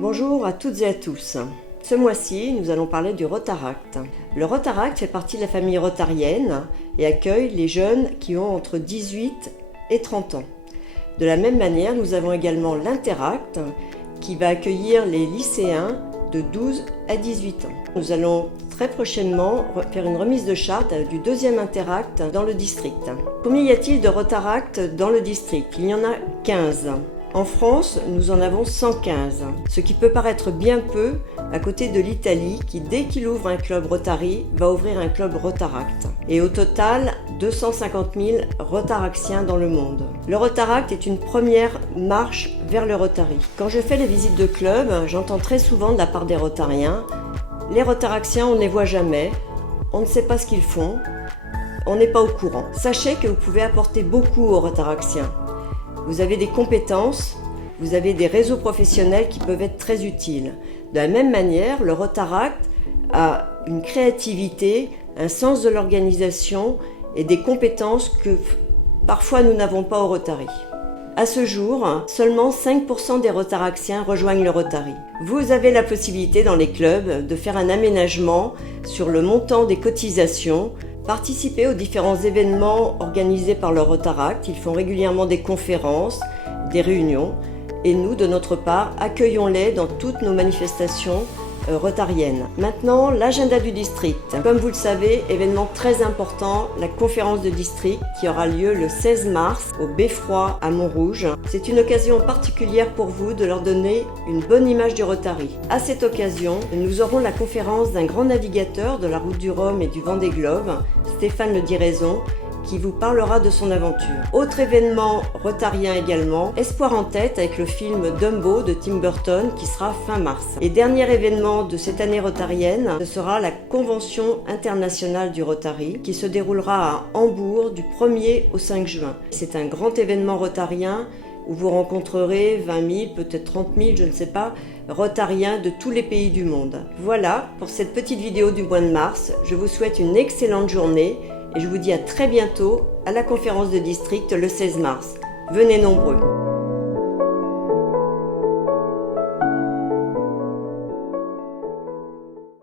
Bonjour à toutes et à tous. Ce mois-ci, nous allons parler du Rotaract. Le Rotaract fait partie de la famille rotarienne et accueille les jeunes qui ont entre 18 et 30 ans. De la même manière, nous avons également l'Interact qui va accueillir les lycéens de 12 à 18 ans. Nous allons très prochainement faire une remise de charte du deuxième Interact dans le district. Combien y a-t-il de Rotaract dans le district? Il y en a 15. En France, nous en avons 115, ce qui peut paraître bien peu à côté de l'Italie qui, dès qu'il ouvre un club Rotary, va ouvrir un club Rotaract. Et au total, 250 000 Rotaractiens dans le monde. Le Rotaract est une première marche vers le Rotary. Quand je fais les visites de club, j'entends très souvent de la part des Rotariens « Les Rotaractiens, on ne les voit jamais, on ne sait pas ce qu'ils font, on n'est pas au courant ». Sachez que vous pouvez apporter beaucoup aux Rotaractiens. Vous avez des compétences, vous avez des réseaux professionnels qui peuvent être très utiles. De la même manière, le Rotaract a une créativité, un sens de l'organisation et des compétences que parfois nous n'avons pas au Rotary. À ce jour, seulement 5% des Rotaractiens rejoignent le Rotary. Vous avez la possibilité dans les clubs de faire un aménagement sur le montant des cotisations. Participer aux différents événements organisés par le Rotaract. Ils font régulièrement des conférences, des réunions et nous, de notre part, accueillons-les dans toutes nos manifestations rotariennes. Maintenant, l'agenda du district. Comme vous le savez, événement très important, la conférence de district qui aura lieu le 16 mars au Beffroi à Montrouge. C'est une occasion particulière pour vous de leur donner une bonne image du Rotary. À cette occasion, nous aurons la conférence d'un grand navigateur de la route du Rhum et du Vendée Globe, Stéphane Le Diraison, qui vous parlera de son aventure. Autre événement rotarien également, Espoir en tête avec le film Dumbo de Tim Burton qui sera fin mars. Et dernier événement de cette année rotarienne, ce sera la Convention internationale du Rotary qui se déroulera à Hambourg du 1er au 5 juin. C'est un grand événement rotarien où vous rencontrerez 20 000, peut-être 30 000, je ne sais pas, rotariens de tous les pays du monde. Voilà pour cette petite vidéo du mois de mars. Je vous souhaite une excellente journée et je vous dis à très bientôt à la conférence de district le 16 mars. Venez nombreux.